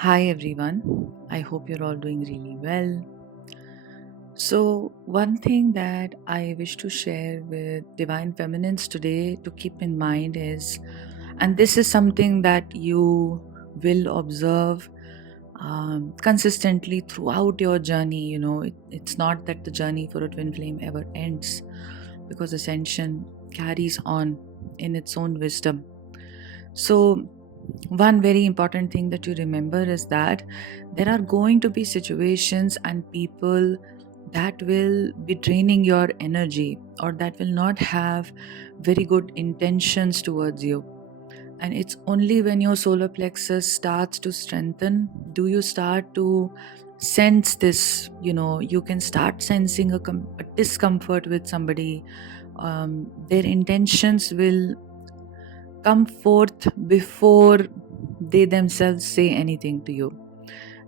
Hi everyone, I hope you're all doing really well. So, one thing that I wish to share with Divine Feminines today to keep in mind is, and this is something that you will observe consistently throughout your journey. It's not that the journey for a twin flame ever ends because ascension carries on in its own wisdom. So, one very important thing that you remember is that there are going to be situations and people that will be draining your energy or that will not have very good intentions towards you. And it's only when your solar plexus starts to strengthen do you start to sense this. You can start sensing a discomfort with somebody. Their intentions will come forth before they themselves say anything to you.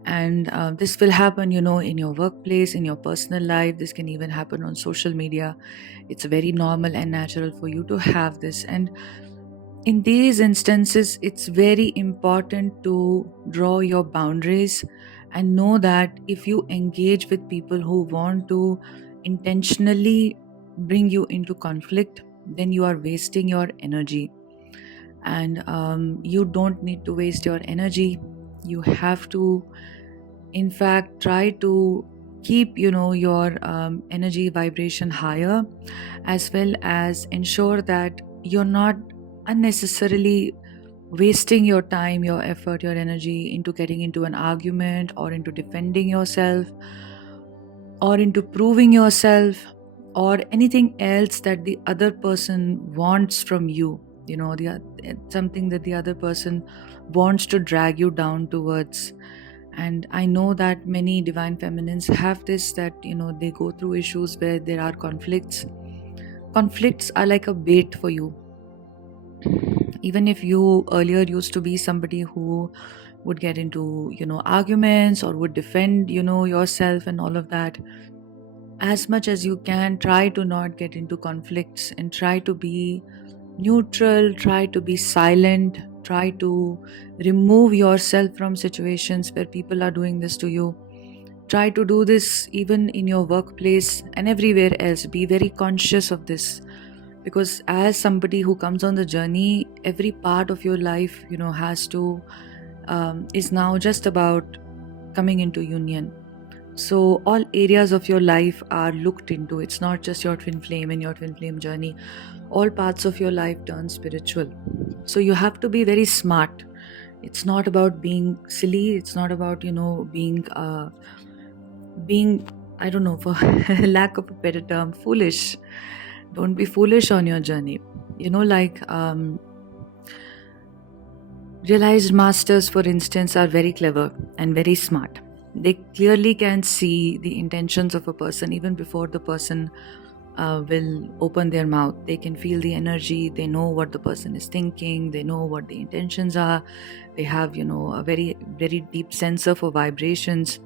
And this will happen, in your workplace, in your personal life. This can even happen on social media. It's very normal and natural for you to have this. And in these instances, it's very important to draw your boundaries and know that if you engage with people who want to intentionally bring you into conflict, then you are wasting your energy. And you don't need to waste your energy. You have to, in fact, try to keep your energy vibration higher, as well as ensure that you're not unnecessarily wasting your time, your effort, your energy into getting into an argument or into defending yourself or into proving yourself or anything else that the other person wants from you. Something that the other person wants to drag you down towards. And I know that many divine feminines have this, that they go through issues where there are conflicts are like a bait for you. Even if you earlier used to be somebody who would get into arguments or would defend yourself and all of that, as much as you can, try to not get into conflicts and try to be neutral, try to be silent, try to remove yourself from situations where people are doing this to you. Try to do this even in your workplace and everywhere else. Be very conscious of this, because as somebody who comes on the journey, every part of your life has to is now just about coming into union. So all areas of your life are looked into. It's not just your twin flame and your twin flame journey. All parts of your life turn spiritual. So you have to be very smart. It's not about being silly. It's not about being, I don't know, for lack of a better term, foolish. Don't be foolish on your journey. Realized masters, for instance, are very clever and very smart. They clearly can see the intentions of a person even before the person will open their mouth. They can feel the energy. They know what the person is thinking. They know what the intentions are. They have, a very, very deep sensor for vibrations.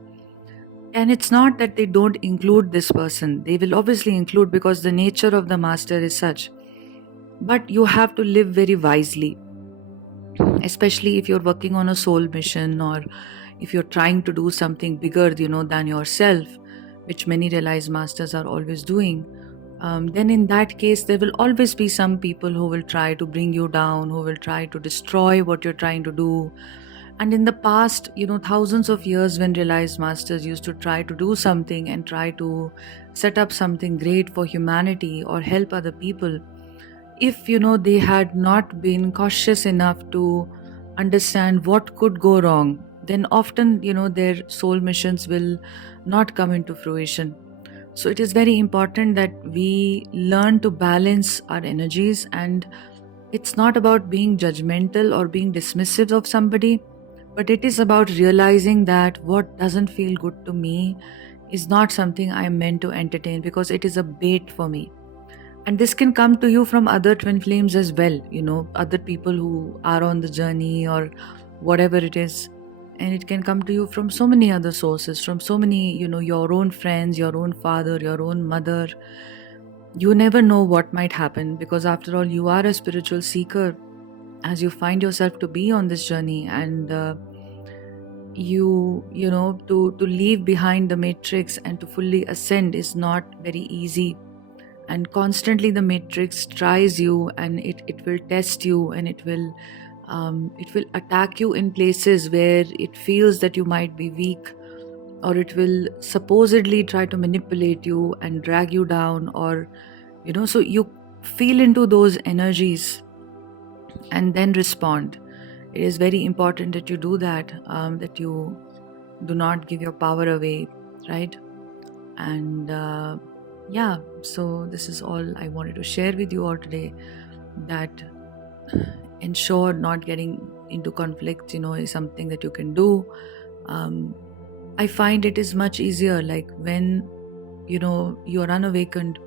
And it's not that they don't include this person. They will obviously include, because the nature of the master is such. But you have to live very wisely, especially if you're working on a soul mission, or if you're trying to do something bigger than yourself, which many realized masters are always doing. Then in that case, there will always be some people who will try to bring you down, who will try to destroy what you're trying to do. And in the past, thousands of years, when realized masters used to try to do something and try to set up something great for humanity or help other people, if they had not been cautious enough to understand what could go wrong, then often their soul missions will not come into fruition. So it is very important that we learn to balance our energies, and it's not about being judgmental or being dismissive of somebody, but it is about realizing that what doesn't feel good to me is not something I am meant to entertain, because it is a bait for me. And this can come to you from other twin flames as well, other people who are on the journey or whatever it is. And it can come to you from so many other sources, from so many, your own friends, your own father, your own mother. You never know what might happen, because after all, you are a spiritual seeker as you find yourself to be on this journey. And to leave behind the matrix and to fully ascend is not very easy. And constantly the matrix tries you, and it will test you, and it will attack you in places where it feels that you might be weak, or it will supposedly try to manipulate you and drag you down, or so you feel into those energies and then respond. It is very important that you do that, that you do not give your power away, right? And yeah, so this is all I wanted to share with you all today, that ensure not getting into conflict, is something that you can do. I find it is much easier, like when you're unawakened,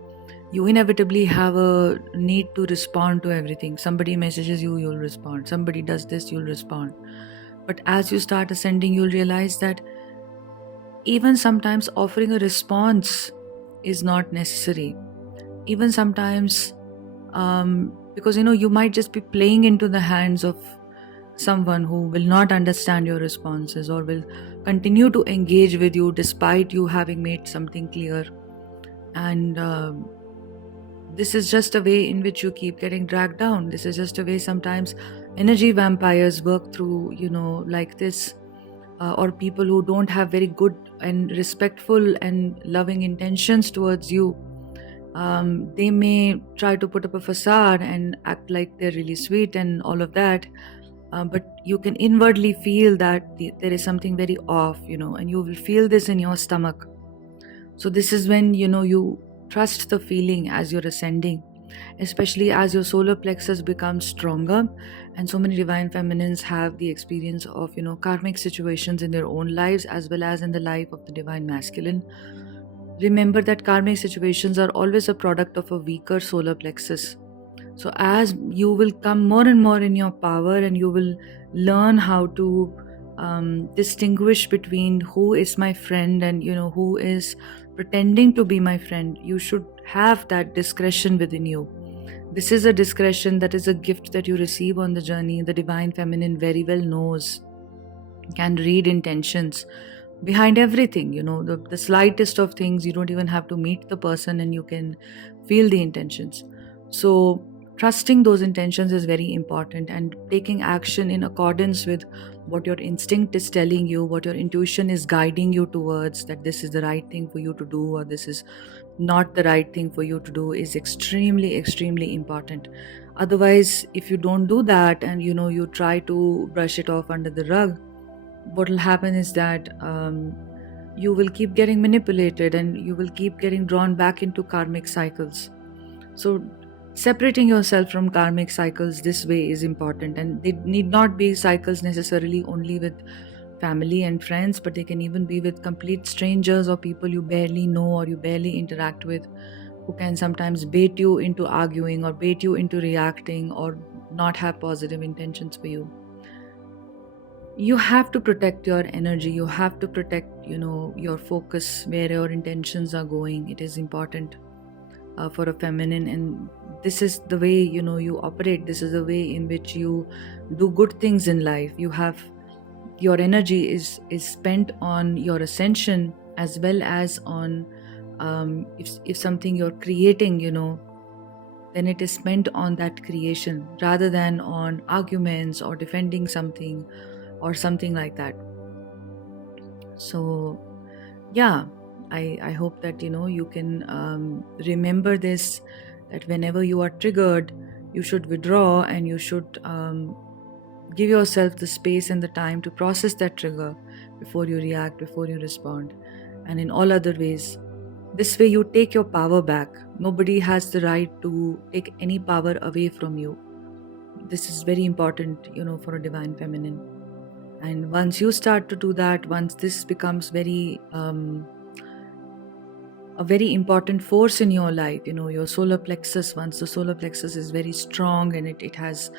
you inevitably have a need to respond to everything. Somebody messages you, you'll respond. Somebody does this, you'll respond. But as you start ascending, you'll realize that even sometimes offering a response is not necessary. Even sometimes, because you might just be playing into the hands of someone who will not understand your responses, or will continue to engage with you despite you having made something clear. And this is just a way in which you keep getting dragged down. This is just a way sometimes energy vampires work through, like this, or people who don't have very good and respectful and loving intentions towards you. They may try to put up a facade and act like they're really sweet and all of that, but you can inwardly feel that there is something very off, and you will feel this in your stomach. So this is when you trust the feeling as you're ascending, especially as your solar plexus becomes stronger. And so many divine feminines have the experience of karmic situations in their own lives as well as in the life of the divine masculine. Remember that karmic situations are always a product of a weaker solar plexus. So as you will come more and more in your power, and you will learn how to distinguish between who is my friend and who is pretending to be my friend, you should have that discretion within you. This is a discretion that is a gift that you receive on the journey. The divine feminine very well knows, can read intentions behind everything, the slightest of things. You don't even have to meet the person and you can feel the intentions. So trusting those intentions is very important, and taking action in accordance with what your instinct is telling you, what your intuition is guiding you towards, that this is the right thing for you to do or this is not the right thing for you to do, is extremely, extremely important. Otherwise, if you don't do that and you try to brush it off under the rug, what will happen is that you will keep getting manipulated and you will keep getting drawn back into karmic cycles. So separating yourself from karmic cycles this way is important, and they need not be cycles necessarily only with family and friends, but they can even be with complete strangers or people you barely know or you barely interact with, who can sometimes bait you into arguing or bait you into reacting or not have positive intentions for you. You have to protect your energy. You have to protect your focus, where your intentions are going. It is important for a feminine, and this is the way you operate. This is the way in which you do good things in life. Your energy is spent on your ascension, as well as on if something you're creating, then it is spent on that creation rather than on arguments or defending something or something like that. So yeah, I hope that you can remember this, that whenever you are triggered, you should withdraw, and you should give yourself the space and the time to process that trigger before you react, before you respond, and in all other ways. This way you take your power back. Nobody has the right to take any power away from you. This is very important, for a divine feminine. And once you start to do that, once this becomes a very important force in your life, your solar plexus, once the solar plexus is very strong and it has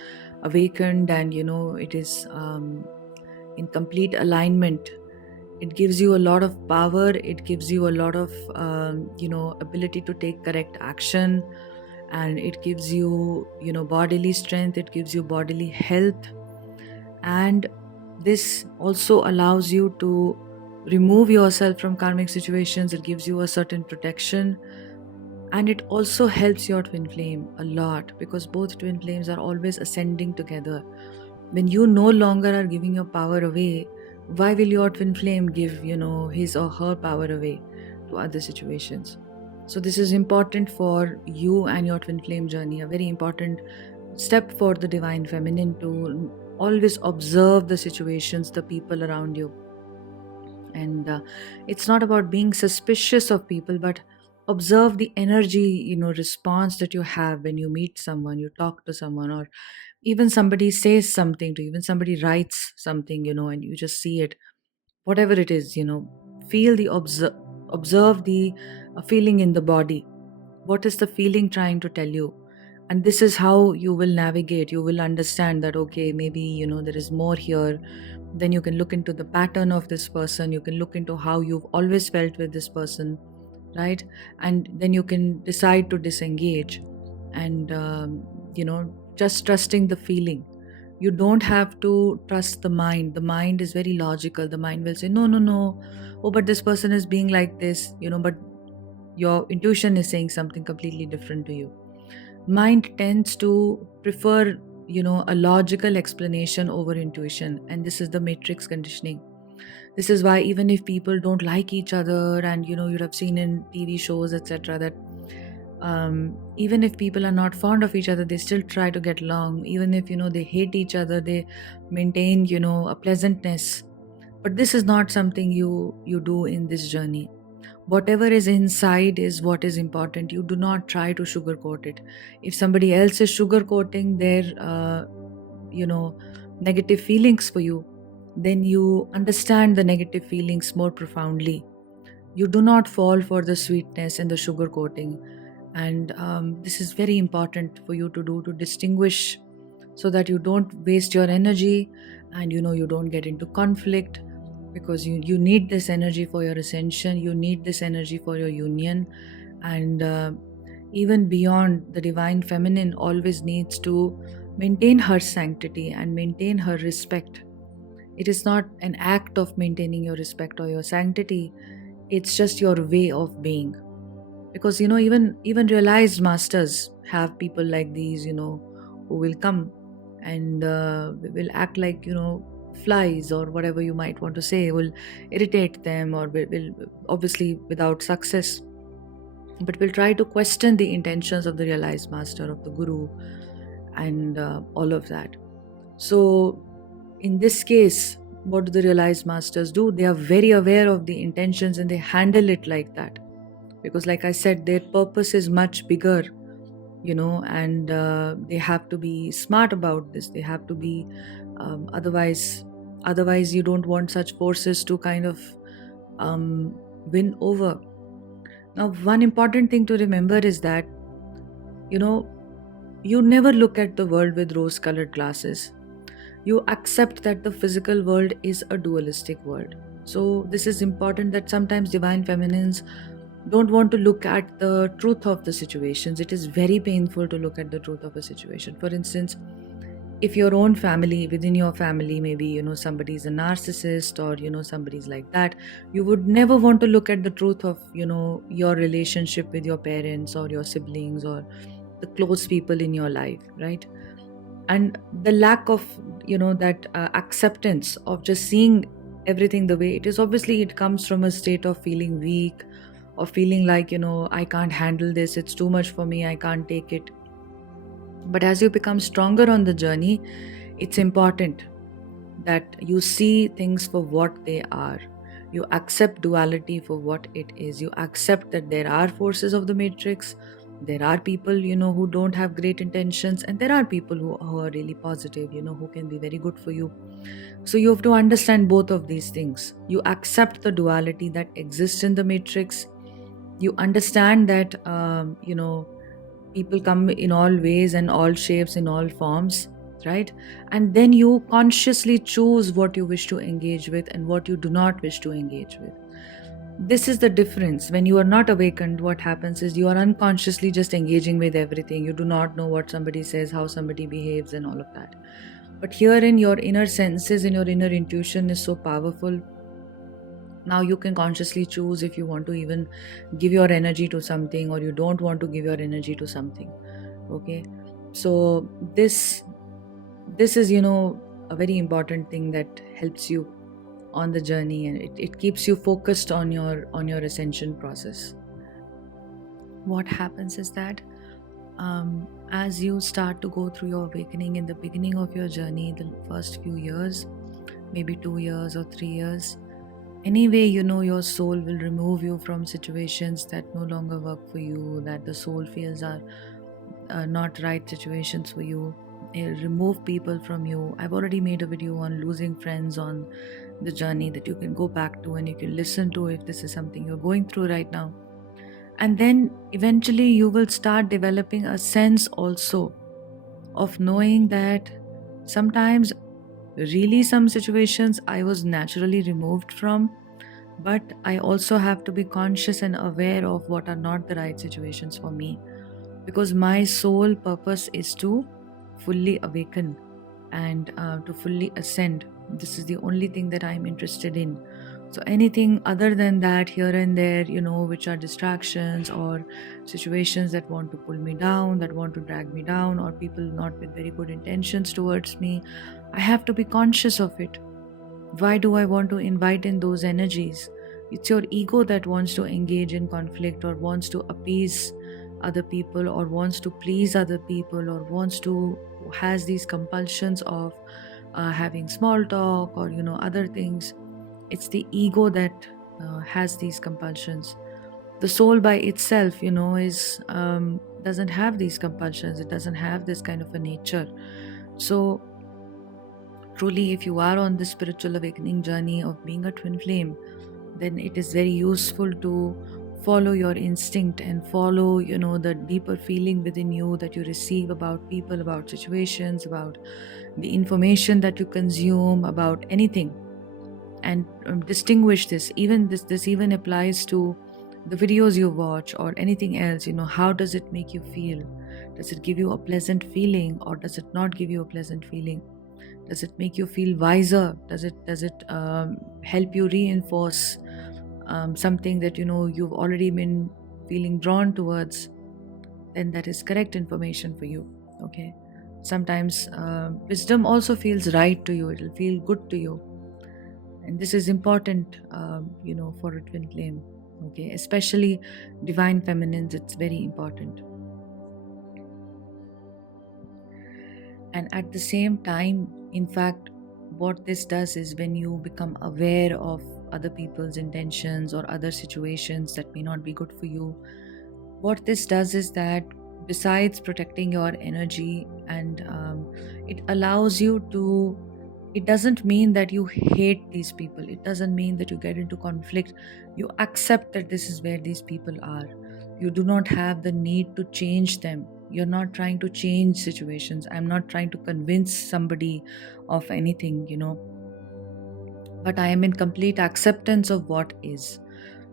awakened, and it is in complete alignment, it gives you a lot of power. It gives you a lot of ability to take correct action, and it gives you bodily strength. It gives you bodily health, and This also allows you to remove yourself from karmic situations. It gives you a certain protection, and it also helps your twin flame a lot, because both twin flames are always ascending together. When you no longer are giving your power away, why will your twin flame give, his or her power away to other situations? So this is important for you and your twin flame journey, a very important step for the divine feminine, to always observe the situations, the people around you. And it's not about being suspicious of people, but observe the energy, response that you have when you meet someone, you talk to someone, or even somebody says something to you, even somebody writes something, and you just see it. Whatever it is, feel the observe the feeling in the body. What is the feeling trying to tell you? And this is how you will navigate. You will understand that, okay, maybe, there is more here. Then you can look into the pattern of this person. You can look into how you've always felt with this person, right? And then you can decide to disengage. And just trusting the feeling. You don't have to trust the mind. The mind is very logical. The mind will say, no, no, no, oh, but this person is being like this, but your intuition is saying something completely different to you. Mind tends to prefer, a logical explanation over intuition, and this is the matrix conditioning. This is why even if people don't like each other, and you'd have seen in TV shows, etc., that even if people are not fond of each other, they still try to get along. Even if they hate each other, they maintain a pleasantness. But this is not something you do in this journey. Whatever is inside is what is important. You do not try to sugarcoat it. If somebody else is sugarcoating their negative feelings for you, then you understand the negative feelings more profoundly. You do not fall for the sweetness and the sugarcoating. And this is very important for you to do, to distinguish, so that you don't waste your energy, and you don't get into conflict, because you need this energy for your ascension. You need this energy for your union. And even beyond, the divine feminine always needs to maintain her sanctity and maintain her respect. It is not an act of maintaining your respect or your sanctity. It's just your way of being. Because even realized masters have people like these, who will come and will act like flies, or whatever you might want to say, will irritate them, or will obviously without success, but will try to question the intentions of the realized master, of the guru, and all of that. So in this case, what do the realized masters do? They are very aware of the intentions, and they handle it like that, because like I said, their purpose is much bigger, and they have to be smart about this. They have to be otherwise you don't want such forces to kind of win over. Now, one important thing to remember is that you never look at the world with rose colored glasses. You accept that the physical world is a dualistic world. So this is important, that sometimes divine feminines don't want to look at the truth of the situations. It is very painful to look at the truth of a situation. For instance, if your own family, within your family, maybe somebody's a narcissist, or somebody's like that, you would never want to look at the truth of your relationship with your parents or your siblings or the close people in your life, right? And the lack of that acceptance of just seeing everything the way it is, obviously it comes from a state of feeling weak, or feeling like I can't handle this, it's too much for me, I can't take it. But as you become stronger on the journey, it's important that you see things for what they are. You accept duality for what it is. You accept that there are forces of the matrix. There are people, who don't have great intentions, and there are people who are really positive, who can be very good for you. So you have to understand both of these things. You accept the duality that exists in the matrix. You understand that, people come in all ways and all shapes, in all forms, right? And then you consciously choose what you wish to engage with and what you do not wish to engage with. This is the difference. When you are not awakened, what happens is you are unconsciously just engaging with everything. You do not know what somebody says, how somebody behaves, and all of that. But herein, your inner senses and your inner intuition is so powerful. Now you can consciously choose if you want to even give your energy to something, or you don't want to give your energy to something. Okay, so this is, a very important thing that helps you on the journey, and it keeps you focused on your ascension process. What happens is that, as you start to go through your awakening in the beginning of your journey, the first few years, maybe 2 years or 3 years, anyway, your soul will remove you from situations that no longer work for you, that the soul feels are not right situations for you. It'll remove people from you. I've already made a video on losing friends on the journey that you can go back to and you can listen to if this is something you're going through right now. And then eventually you will start developing a sense also of knowing that sometimes, really, some situations I was naturally removed from, but I also have to be conscious and aware of what are not the right situations for me, because my sole purpose is to fully awaken and to fully ascend. This is the only thing that I'm interested in. So anything other than that, here and there, which are distractions or situations that want to pull me down, that want to drag me down, or people not with very good intentions towards me, I have to be conscious of it. Why do I want to invite in those energies? It's your ego that wants to engage in conflict, or wants to appease other people, or wants to please other people, or has these compulsions of having small talk, or other things. It's the ego that has these compulsions. The soul by itself, is doesn't have these compulsions. It doesn't have this kind of a nature. So truly, if you are on this spiritual awakening journey of being a twin flame, then it is very useful to follow your instinct and follow, the deeper feeling within you that you receive about people, about situations, about the information that you consume, about anything, and distinguish this. Even this even applies to the videos you watch or anything else. How does it make you feel? Does it give you a pleasant feeling, or does it not give you a pleasant feeling? Does it make you feel wiser? Does it help you reinforce something that you've already been feeling drawn towards? Then that is correct information for you. Okay. Sometimes wisdom also feels right to you. It'll feel good to you, and this is important, for a twin flame. Okay, especially divine feminines. It's very important. And at the same time, in fact, what this does is, when you become aware of other people's intentions or other situations that may not be good for you, what this does is that, besides protecting your energy, and it allows you to, it doesn't mean that you hate these people, it doesn't mean that you get into conflict. You accept that this is where these people are. You do not have the need to change them. You're not trying to change situations. I'm not trying to convince somebody of anything, but I am in complete acceptance of what is,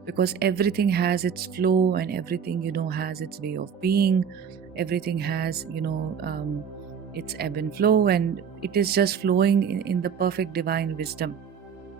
because everything has its flow, and everything, has its way of being. Everything has, its ebb and flow, and it is just flowing in the perfect divine wisdom,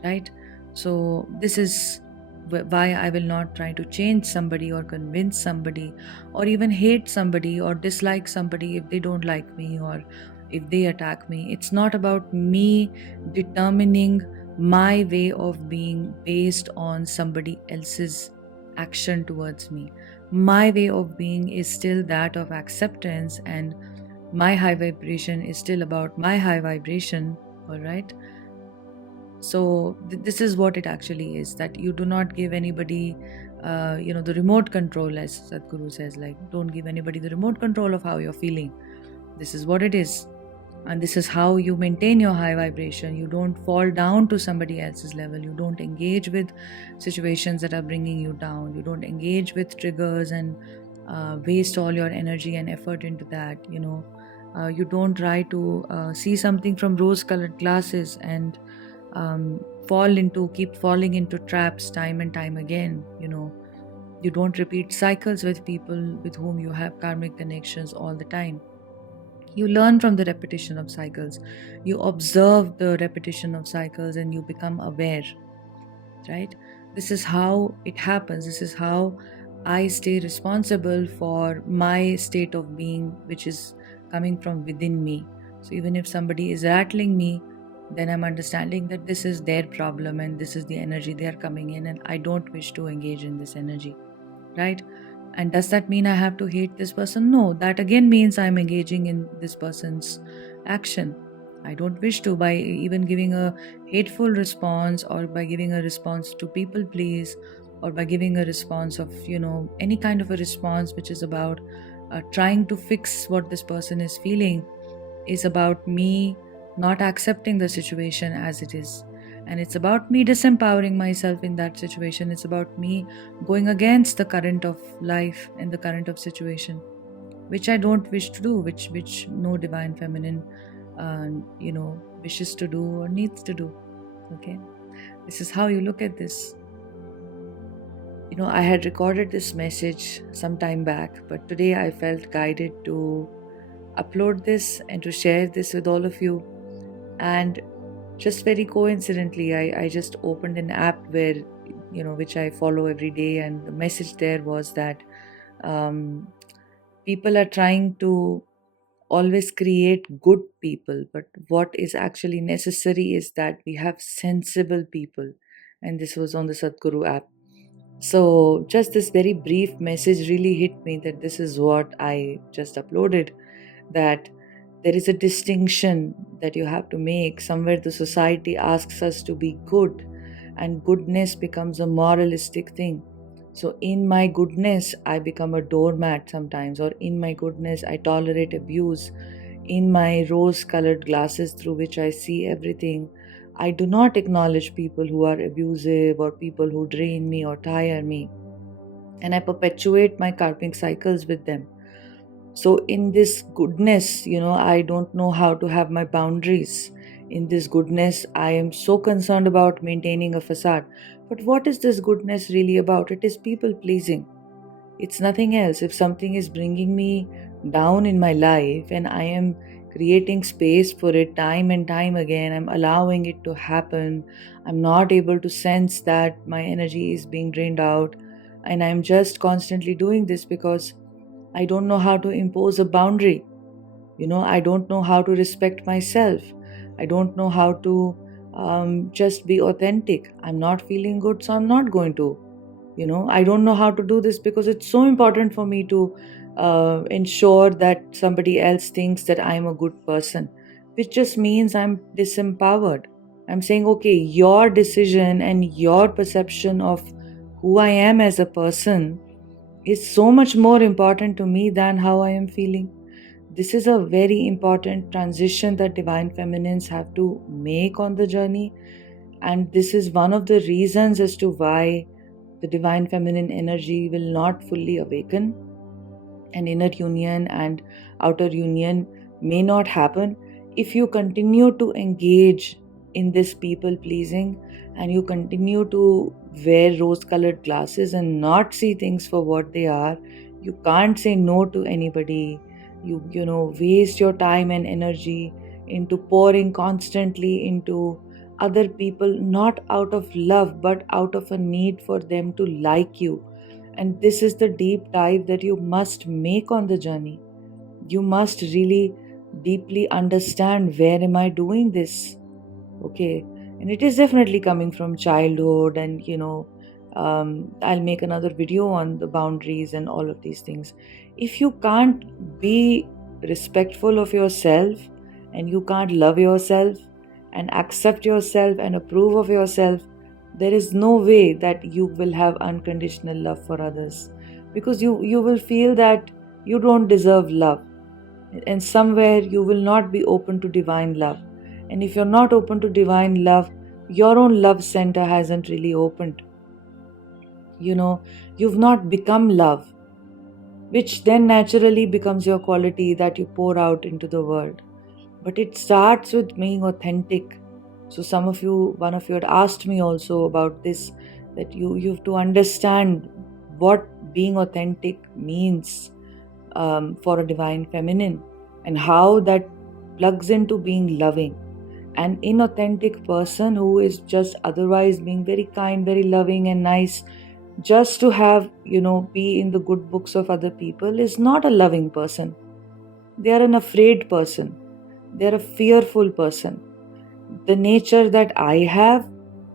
right? So this is why I will not try to change somebody, or convince somebody, or even hate somebody, or dislike somebody if they don't like me, or if they attack me. It's not about me determining my way of being based on somebody else's action towards me. My way of being is still that of acceptance, and my high vibration is still about my high vibration. All right. So this is what it actually is, that you do not give anybody the remote control, as Sadhguru says, like, don't give anybody the remote control of how you're feeling. This is what it is, and this is how you maintain your high vibration. You don't fall down to somebody else's level. You don't engage with situations that are bringing you down. You don't engage with triggers and waste all your energy and effort into that. You don't try to see something from rose colored glasses and keep falling into traps time and time again. You don't repeat cycles with people with whom you have karmic connections all the time. You learn from the repetition of cycles. You observe the repetition of cycles and you become aware, right? This is how it happens. This is how I stay responsible for my state of being, which is coming from within me. So even if somebody is rattling me, then I'm understanding that this is their problem and this is the energy they are coming in, and I don't wish to engage in this energy, right? And does that mean I have to hate this person? No, that again means I'm engaging in this person's action. I don't wish to, by even giving a hateful response, or by giving a response to people please, or by giving a response of, any kind of a response which is about trying to fix what this person is feeling, is about me not accepting the situation as it is. And it's about me disempowering myself in that situation. It's about me going against the current of life and the current of situation, which I don't wish to do, which no divine feminine, wishes to do or needs to do. Okay, this is how you look at this. I had recorded this message some time back, but today I felt guided to upload this and to share this with all of you. And just very coincidentally, I just opened an app where, which I follow every day, and the message there was that people are trying to always create good people, but what is actually necessary is that we have sensible people. And this was on the Sadhguru app. So just this very brief message really hit me, that this is what I just uploaded, that there is a distinction that you have to make. Somewhere the society asks us to be good, and goodness becomes a moralistic thing. So in my goodness, I become a doormat sometimes, or in my goodness, I tolerate abuse. In my rose-colored glasses through which I see everything, I do not acknowledge people who are abusive or people who drain me or tire me. And I perpetuate my karmic cycles with them. So in this goodness, I don't know how to have my boundaries. In this goodness, I am so concerned about maintaining a facade. But what is this goodness really about? It is people pleasing. It's nothing else. If something is bringing me down in my life and I am creating space for it time and time again, I'm allowing it to happen. I'm not able to sense that my energy is being drained out. And I'm just constantly doing this because I don't know how to impose a boundary. I don't know how to respect myself. I don't know how to just be authentic. I'm not feeling good, so I'm not going to. I don't know how to do this because it's so important for me to ensure that somebody else thinks that I'm a good person, which just means I'm disempowered. I'm saying, okay, your decision and your perception of who I am as a person is so much more important to me than how I am feeling. This is a very important transition that divine feminines have to make on the journey. And this is one of the reasons as to why the divine feminine energy will not fully awaken, and inner union and outer union may not happen if you continue to engage in this people pleasing, and you continue to wear rose colored glasses and not see things for what they are. You can't say no to anybody. You waste your time and energy into pouring constantly into other people, not out of love but out of a need for them to like you. And this is the deep dive that you must make on the journey. You must really deeply understand, where am I doing this? Okay. And it is definitely coming from childhood, and I'll make another video on the boundaries and all of these things. If you can't be respectful of yourself, and you can't love yourself and accept yourself and approve of yourself, there is no way that you will have unconditional love for others, because you will feel that you don't deserve love, and somewhere you will not be open to divine love. And if you're not open to divine love, your own love center hasn't really opened. You've not become love, which then naturally becomes your quality that you pour out into the world. But it starts with being authentic. So one of you had asked me also about this, that you have to understand what being authentic means for a divine feminine. and how that plugs into being loving. An inauthentic person who is just otherwise being very kind, very loving and nice, just to have, be in the good books of other people, is not a loving person. They are an afraid person. They are a fearful person. The nature that I have,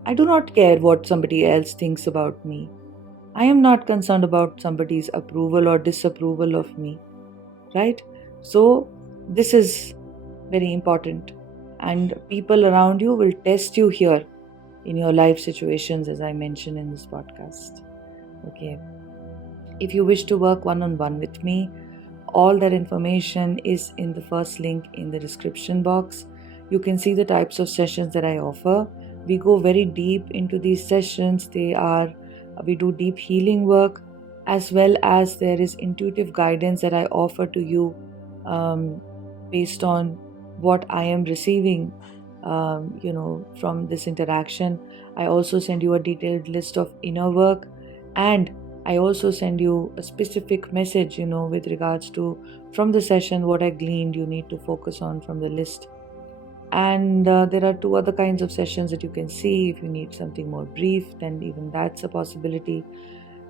I do not care what somebody else thinks about me. I am not concerned about somebody's approval or disapproval of me, right? So, this is very important. And people around you will test you here in your life situations, as I mentioned in this podcast. Okay. If you wish to work one on one with me, all that information is in the first link in the description box. You can see the types of sessions that I offer. We go very deep into these sessions. We do deep healing work, as well as there is intuitive guidance that I offer to you based on what I am receiving, from this interaction. I also send you a detailed list of inner work, and I also send you a specific message, with regards to from the session what I gleaned you need to focus on from the list. And there are 2 other kinds of sessions that you can see. If you need something more brief, then even that's a possibility.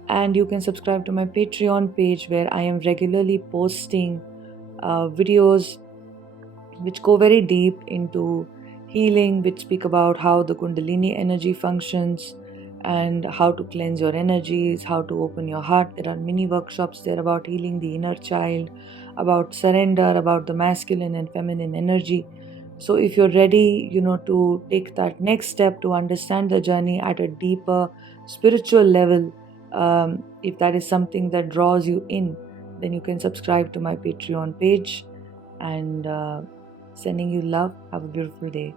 And you can subscribe to my Patreon page, where I am regularly posting videos which go very deep into healing, which speak about how the kundalini energy functions and how to cleanse your energies, how to open your heart. There are mini workshops there about healing the inner child, about surrender, about the masculine and feminine energy. So if you're ready, to take that next step to understand the journey at a deeper spiritual level, if that is something that draws you in, then you can subscribe to my Patreon page. And sending you love. Have a beautiful day.